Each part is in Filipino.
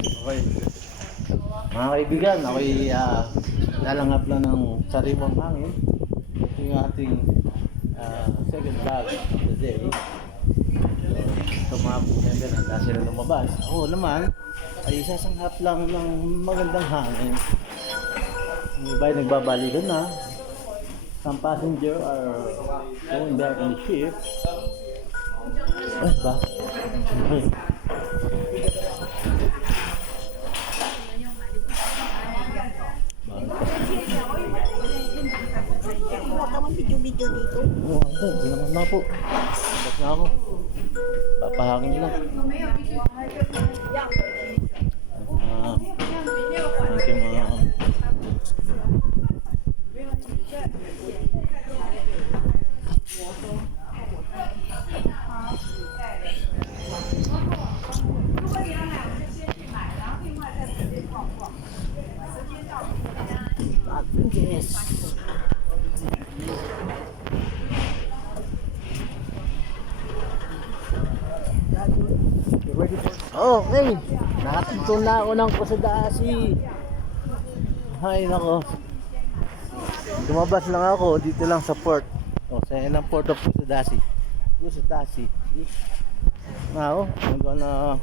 Okay. Mga kaibigan, ako'y lalangap lang ng sariwang hangin. Ito yung ating second vlog of the day. So mga kaibigan, handa sila lumabas. Ako naman ay isasanghap lang ng magandang hangin. Yung iba ay nagbabalikan na. Some passenger are going back on the ship. Ba? Okay. Naman video-video dito. Oo, hindi naman na po. Tapos na ako. Papahangin lang. Thank you mga. Yes. Okay, nakatunto na ako ng Kusadasi. Ay nako, lumabas lang ako dito lang sa port. Sa ng port of Kusadasi. Now, I'm gonna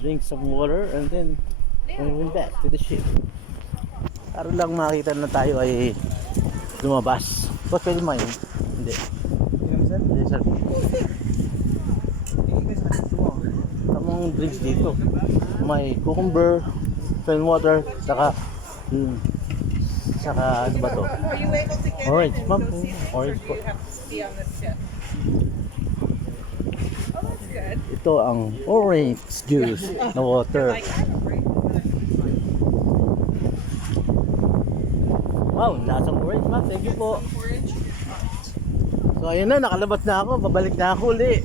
drink some water and then going back to the ship. Para lang makita na tayo ay lumabas. Ba't pwede main? Hindi. Hindi sir. Tamang drinks dito. May cucumber, plain water, saka ano ba to? Are you able to get Orange, ma'am. Orange po. you have to be on this ship? Oh, that's good. Ito ang orange juice na water. Like, right? Wow, lasang orange ma'am. Thank you po. Orange. So ayun na, nakalabas na ako. Babalik na ako uli.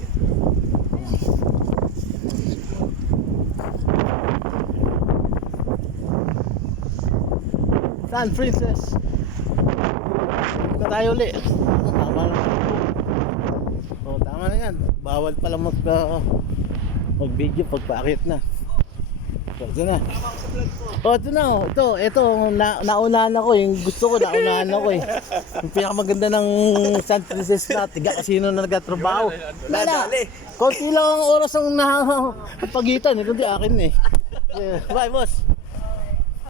Saan, princess? Na tayo uli. Tama na. O, tama na yan. Bawal pala mag-video pagpakit na. So, ito na. O, ito na. Ito, naunahan ako. Yung gusto ko, naunahan ako eh. Yung pinakamaganda ng San Princess na, tiga kasino na nagtatrabaho. Nadali. Konti lang ang oras ang pagitan. Ito di akin eh. Bye, boss.